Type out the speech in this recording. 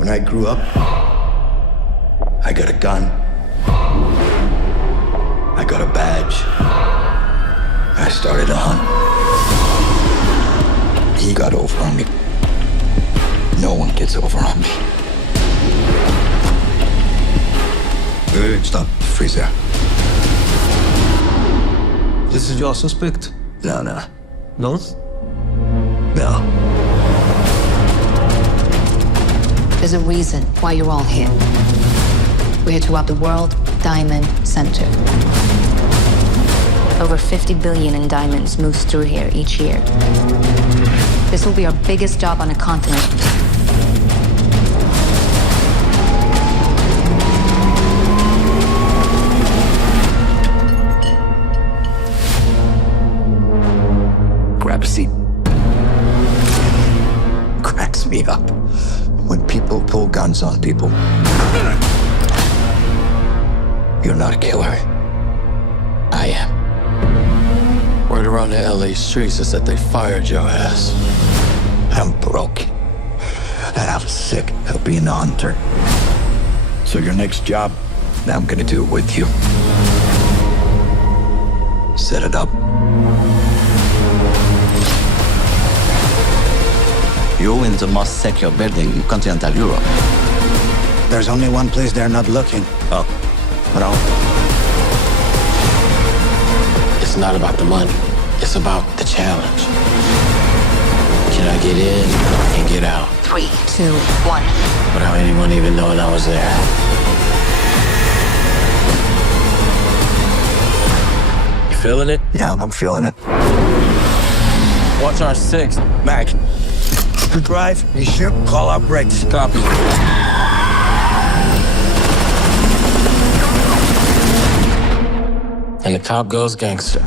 When I grew up, I got a gun. I got a badge. I started a hunt. He got over on me. No one gets over on me. Stop. Freeze there. This is your suspect? No. No? No. There's a reason why you're all here. We're here to rob the World Diamond Center. Over 50 billion in diamonds moves through here each year. This will be our biggest job on the continent. Grab a seat. Cracks me up when people pull guns on people. You're not a killer. I am. Word around the LA streets is that they fired your ass. I'm broke. And I'm sick of being a hunter. So your next job, I'm gonna do it with you. Set it up. You're in the most secure building in continental Europe. There's only one place they're not looking. Oh, no. It's not about the money. It's about the challenge. Can I get in and get out 3, 2, 1. without anyone even knowing I was there? You feeling it? Yeah, I'm feeling it. Watch our 6. Mac, you drive, you shoot, call out brakes. Copy. And the cop goes gangster.